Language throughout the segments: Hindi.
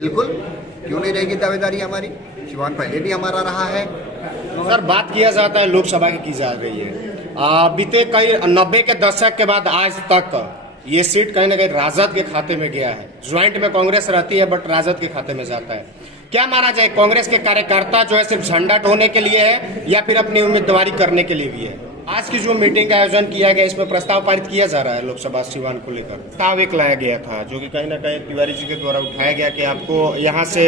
बिल्कुल, क्यों नहीं रहेगी दावेदारी हमारी। सिवान पहले भी हमारा रहा है। सर, बात किया जाता है लोकसभा की जा रही है। बीते कई 90 के दशक के बाद आज तक ये सीट कहीं ना कहीं राजद के खाते में गया है। ज्वाइंट में कांग्रेस रहती है बट राजद के खाते में जाता है। क्या माना जाए, कांग्रेस के कार्यकर्ता जो है सिर्फ झंडा ढोने के लिए है या फिर अपनी उम्मीदवारी करने के लिए भी है? आज की जो मीटिंग का आयोजन किया गया, इसमें प्रस्ताव पारित किया जा रहा है लोकसभा सिवान को लेकर। प्रस्ताव एक लाया गया था जो कि कहीं ना कहीं तिवारी जी के द्वारा उठाया गया कि आपको यहाँ से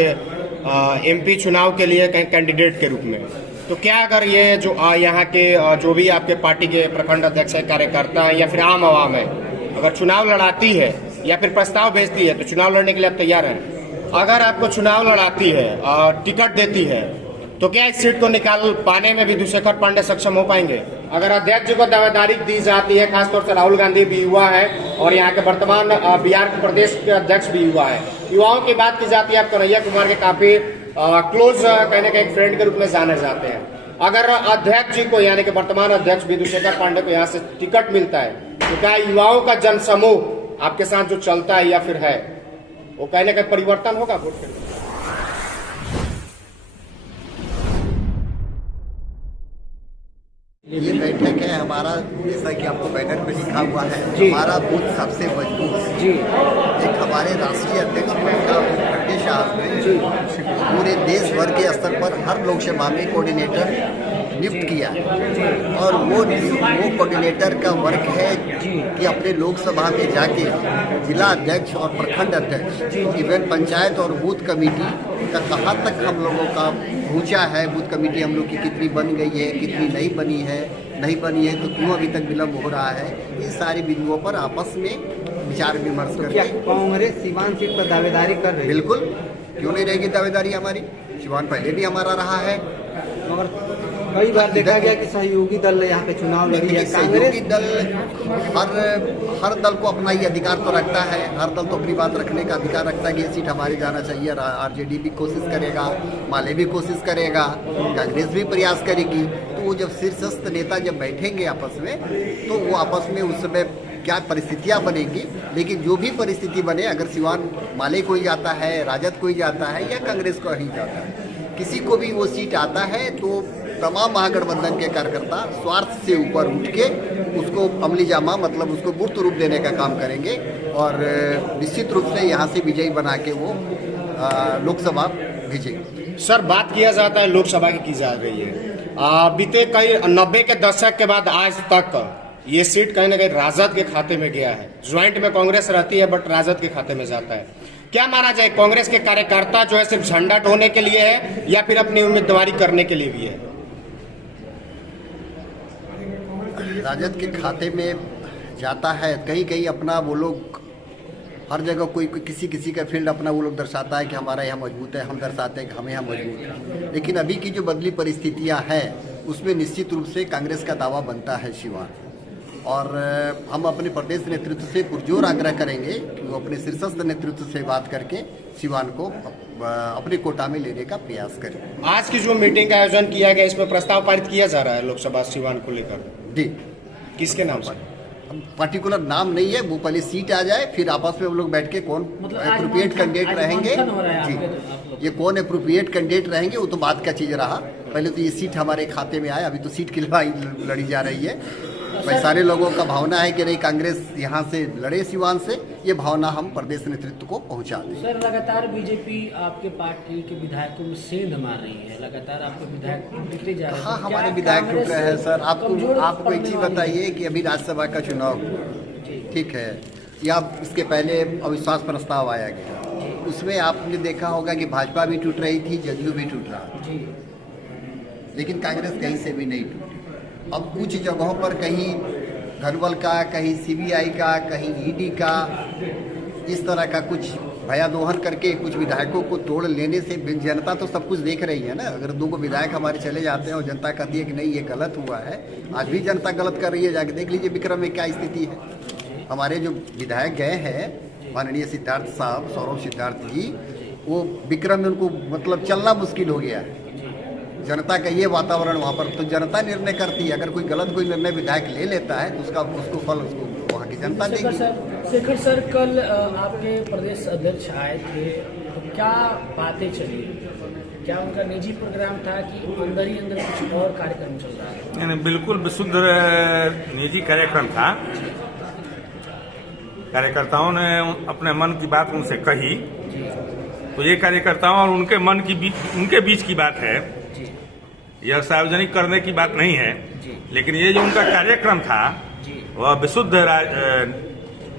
एमपी चुनाव के लिए कहीं कैंडिडेट के रूप में, तो क्या अगर ये जो यहाँ के जो भी आपके पार्टी के प्रखंड अध्यक्ष है, कार्यकर्ता है या फिर आम आवाम है, अगर चुनाव लड़ाती है या फिर प्रस्ताव भेजती है तो चुनाव लड़ने के लिए आप तैयार हैं? अगर आपको चुनाव लड़ाती है और टिकट देती है तो क्या इस सीट को निकाल पाने में भी विधुशेखर पांडे सक्षम हो पाएंगे? अगर अध्यक्ष को दावेदारी दी जाती है, खासतौर से राहुल गांधी भी युवा है और यहाँ के वर्तमान बिहार के प्रदेश के अध्यक्ष भी युवा है, युवाओं की बात की जाती है, आप कन्हैया कुमार के काफी क्लोज कहने का एक फ्रेंड के रूप में जाने जाते हैं। अगर अध्यक्ष जी को यानी कि वर्तमान अध्यक्ष विधुशेखर पांडे को यहाँ से टिकट मिलता है तो क्या युवाओं का जनसमूह आपके साथ जो चलता है या फिर है वो कहने का परिवर्तन होगा वोट के? ये बैठक है हमारा, जैसा कि आपको बैनर पे लिखा हुआ है, हमारा बूथ सबसे मजबूत जी। एक हमारे राष्ट्रीय अध्यक्ष का खड़गे साहब ने पूरे देश भर के स्तर पर हर लोकसभा में कोऑर्डिनेटर नियुक्त किया है और वो कोऑर्डिनेटर का वर्क है कि अपने लोकसभा में जाके जिला अध्यक्ष और प्रखंड अध्यक्ष, इवन पंचायत और बूथ कमेटी का कहाँ तक हम लोगों का पहुँचा है, बूथ कमेटी हम लोग की कितनी बन गई है, कितनी नहीं बनी है तो क्यों अभी तक विलम्ब हो रहा है, इन सारी बिंदुओं पर आपस में विचार विमर्श करके। कांग्रेस सिवान सीट पर दावेदारी कर रही है? बिल्कुल, क्यों नहीं रहेगी दावेदारी हमारी। सिवान पहले भी हमारा रहा है। मगर कई बार देखा गया कि सहयोगी दल यहाँ पे चुनाव लड़ी है। सहयोगी दल हर दल को अपना ही अधिकार तो रखता है, हर दल तो अपनी बात रखने का अधिकार रखता है कि ये सीट हमारी जाना चाहिए। आरजेडी भी कोशिश करेगा, माले भी कोशिश करेगा, कांग्रेस भी प्रयास करेगी। तो वो जब शीर्षस्थ नेता जब बैठेंगे आपस में तो वो आपस में उस समय क्या परिस्थितियाँ बनेगी, लेकिन जो भी परिस्थिति बने, अगर सिवान माले को ही जाता है, राजद को ही जाता है या कांग्रेस को ही जाता है, किसी को भी वो सीट आता है तो तमाम महागठबंधन के कार्यकर्ता स्वार्थ से ऊपर उठ के उसको अमली जामा मतलब उसको मूर्त रूप देने का काम करेंगे और निश्चित रूप से यहाँ से विजयी बना के वो लोकसभा भेजेंगे। सर, बात किया जाता है लोकसभा की जा रही है। बीते कई 90 के दशक के बाद आज तक ये सीट कहीं ना कहीं राजद के खाते में गया है। ज्वाइंट में कांग्रेस रहती है बट राजद के खाते में जाता है। क्या माना जाए, कांग्रेस के कार्यकर्ता जो है सिर्फ झंडा ढोने के लिए है या फिर अपनी उम्मीदवारी करने के लिए भी है? राजद के खाते में जाता है, कहीं अपना वो लोग हर जगह कोई किसी का फील्ड अपना वो लोग दर्शाता है कि हमारा यहाँ मजबूत है, हम दर्शाते हैं कि हमें यहाँ मजबूत है। लेकिन अभी की जो बदली परिस्थितियाँ हैं उसमें निश्चित रूप से कांग्रेस का दावा बनता है सिवान, और हम अपने प्रदेश नेतृत्व से पुरजोर आग्रह करेंगे कि वो अपने शीर्षस्थ नेतृत्व से बात करके सिवान को अपने कोटा में लेने का प्रयास करें। आज की जो मीटिंग का आयोजन किया गया, इसमें प्रस्ताव पारित किया जा रहा है लोकसभा सिवान को लेकर जी। किसके नाम से? पर्टिकुलर नाम नहीं है, वो पहले सीट आ जाए फिर आपस में हम लोग बैठ के कौन अप्रोप्रिएट कैंडिडेट रहेंगे जी, ये कौन अप्रोप्रिएट कैंडिडेट रहेंगे वो तो बात का चीज़ रहा। पहले तो ये सीट हमारे खाते में आए, अभी तो सीट की लड़ाई लड़ी जा रही है। भाई सारे लोगों का भावना है कि नहीं कांग्रेस यहाँ से लड़े सिवान से, ये भावना हम प्रदेश नेतृत्व को पहुँचा दें। सर, लगातार बीजेपी आपके पार्टी के विधायकों में सेंध मार रही है, लगातार आपके विधायक टूटते जा रहे हैं। हाँ, हमारे विधायक टूट रहे हैं सर। आपको एक चीज़ बताइए कि अभी राज्यसभा का चुनाव ठीक है, या इसके पहले अविश्वास प्रस्ताव आया गया, उसमें आपने देखा होगा कि भाजपा भी टूट रही थी, जदयू भी टूट रहा, लेकिन कांग्रेस कहीं से भी नहीं टूटी। अब कुछ जगहों पर कहीं घनबल का, कहीं सीबीआई का, कहीं ईडी का, इस तरह का कुछ भयादोहन करके कुछ विधायकों को तोड़ लेने से जनता तो सब कुछ देख रही है ना। अगर 2 विधायक हमारे चले जाते हैं और जनता कहती है कि नहीं ये गलत हुआ है, आज भी जनता गलत कर रही है, जाके देख लीजिए विक्रम में क्या स्थिति है। हमारे जो विधायक गए हैं माननीय सिद्धार्थ साहब, सौरभ सिद्धार्थ जी, वो विक्रम में उनको मतलब चलना मुश्किल हो गया है। जनता का ये वातावरण वहाँ पर, तो जनता निर्णय करती है। अगर कोई गलत कोई निर्णय विधायक ले लेता है तो उसको फल वहाँ की जनता देगी। शेखर सर, कल आपके प्रदेश अध्यक्ष आए थे तो क्या बातें चली, क्या उनका निजी प्रोग्राम था कि अंदर ही अंदर कुछ और कार्यक्रम चल रहा है? नहीं, बिल्कुल विशुद्ध निजी कार्यक्रम था। कार्यकर्ताओं ने अपने मन की बात उनसे कही, तो ये कार्यकर्ताओं और उनके बीच की बात है, यह सार्वजनिक करने की बात नहीं है। लेकिन ये जो उनका कार्यक्रम था वह विशुद्ध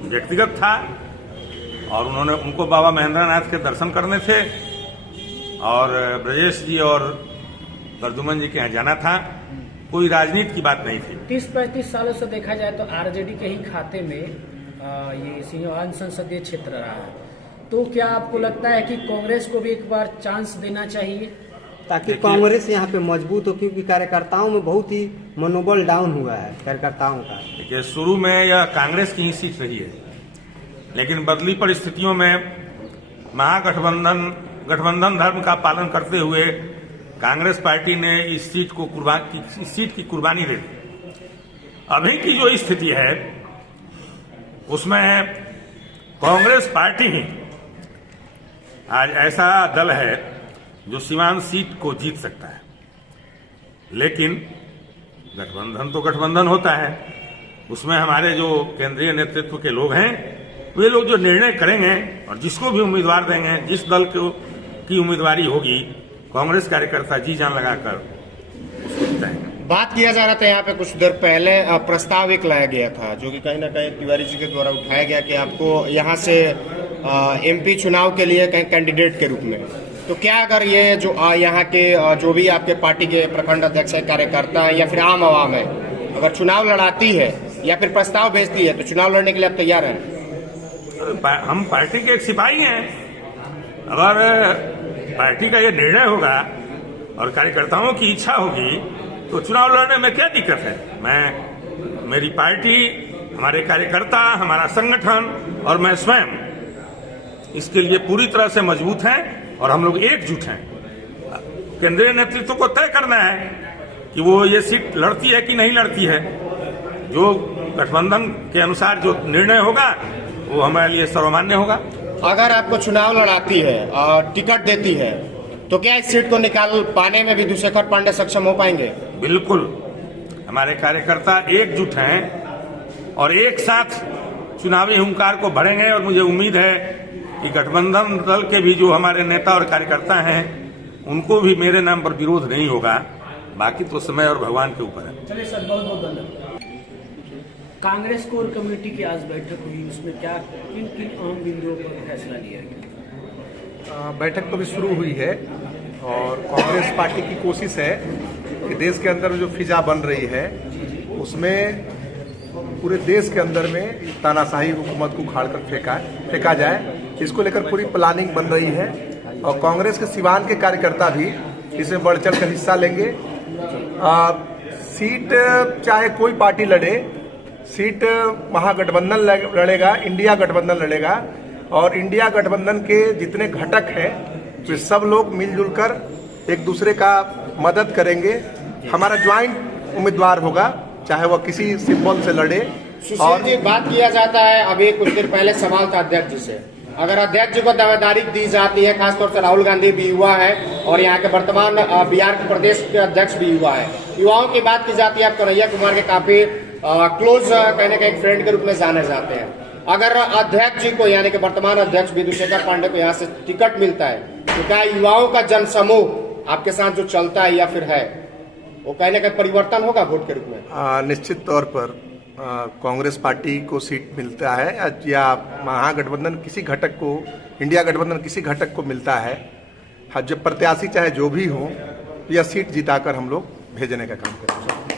व्यक्तिगत था और उनको बाबा महेंद्र नाथ के दर्शन करने थे और ब्रजेश जी और प्रद्युमन जी के यहाँ जाना था। कोई राजनीति की बात नहीं थी। 30-35 सालों से देखा जाए तो आरजेडी के ही खाते में ये सिंहवान संसदीय क्षेत्र रहा है, तो क्या आपको लगता है कि कांग्रेस को भी एक बार चांस देना चाहिए ताकि कांग्रेस यहाँ पे मजबूत हो, क्योंकि कार्यकर्ताओं में बहुत ही मनोबल डाउन हुआ है कार्यकर्ताओं का? देखिए, शुरू में यह कांग्रेस की ही सीट रही है, लेकिन बदली परिस्थितियों में गठबंधन धर्म का पालन करते हुए कांग्रेस पार्टी ने इस सीट की कुर्बानी दे दी। अभी की जो स्थिति है उसमें कांग्रेस पार्टी ही आज ऐसा दल है जो सीमांत सीट को जीत सकता है। लेकिन गठबंधन तो गठबंधन होता है, उसमें हमारे जो केंद्रीय नेतृत्व के लोग हैं वे लोग जो निर्णय करेंगे और जिसको भी उम्मीदवार देंगे, जिस दल की उम्मीदवारी होगी, कांग्रेस कार्यकर्ता जी जान लगाकर उसको जिताएंगे। बात किया जा रहा था यहाँ पे कुछ देर पहले प्रस्ताव एक लाया गया था जो कि कहीं ना कहीं तिवारी जी के द्वारा उठाया गया कि आपको यहाँ से एमपी चुनाव के लिए कहीं कैंडिडेट के रूप में, तो क्या अगर ये जो यहाँ के जो भी आपके पार्टी के प्रखंड अध्यक्ष है, कार्यकर्ता है या फिर आम आवाम है, अगर चुनाव लड़ाती है या फिर प्रस्ताव भेजती है तो चुनाव लड़ने के लिए आप तैयार हैं? हम पार्टी के एक सिपाही हैं। अगर पार्टी का ये निर्णय होगा और कार्यकर्ताओं की इच्छा होगी तो चुनाव लड़ने में क्या दिक्कत है। मेरी पार्टी, हमारे कार्यकर्ता, हमारा संगठन और मैं स्वयं इसके लिए पूरी तरह से मजबूत हैं और हम लोग एकजुट हैं। केंद्रीय नेतृत्व को तय करना है कि वो ये सीट लड़ती है कि नहीं लड़ती है। जो गठबंधन के अनुसार जो निर्णय होगा वो हमारे लिए सर्वमान्य होगा। अगर आपको चुनाव लड़ाती है और टिकट देती है तो क्या इस सीट को निकाल पाने में भी विधुशेखर पांडे सक्षम हो पाएंगे? बिल्कुल, हमारे कार्यकर्ता एकजुट हैं और एक साथ चुनावी हुंकार को भरेंगे और मुझे उम्मीद है कि गठबंधन दल के भी जो हमारे नेता और कार्यकर्ता हैं उनको भी मेरे नाम पर विरोध नहीं होगा। बाकी तो समय और भगवान के ऊपर है। चलिए सर, बहुत बहुत धन्यवाद। कांग्रेस कोर कमेटी की आज बैठक हुई, उसमें क्या किन अहम बिंदुओं पर फैसला लिया गया? बैठक तो भी शुरू हुई है और कांग्रेस पार्टी की कोशिश है कि देश के अंदर जो फिजा बन रही है उसमें पूरे देश के अंदर में तानाशाही हुकूमत को उखाड़कर फेंका जाए। इसको लेकर पूरी प्लानिंग बन रही है और कांग्रेस के सिवान के कार्यकर्ता भी इसमें बढ़ चढ़ कर हिस्सा लेंगे। सीट चाहे कोई पार्टी लड़े, सीट महागठबंधन लड़ेगा, इंडिया गठबंधन लड़ेगा और इंडिया गठबंधन के जितने घटक हैं वे सब लोग मिलजुल कर एक दूसरे का मदद करेंगे। हमारा ज्वाइंट उम्मीदवार होगा, चाहे वह किसी सिंबल से लड़े। और जी, बात किया जाता है, अभी कुछ देर पहले सवाल था अध्यक्ष जी से, अगर अध्यक्ष जी को दावेदारी दी जाती है, खासतौर से राहुल गांधी भी युवा है और यहाँ के वर्तमान बिहार के प्रदेश के अध्यक्ष भी युवा है, युवाओं की बात की जाती है, आप कन्हैया कुमार के काफी क्लोज कहने का एक फ्रेंड के रूप में जाने जाते हैं। अगर अध्यक्ष जी को यानी कि वर्तमान अध्यक्ष विधुशेखर पांडे को यहाँ से टिकट मिलता है तो क्या युवाओं का जनसमूह आपके साथ जो चलता है या फिर है वो कहने का परिवर्तन होगा वोट के रूप में? निश्चित तौर पर कांग्रेस पार्टी को सीट मिलता है या महागठबंधन किसी घटक को, इंडिया गठबंधन किसी घटक को मिलता है, जब प्रत्याशी चाहे जो भी हो, यह सीट जिताकर हम लोग भेजने का काम करेंगे।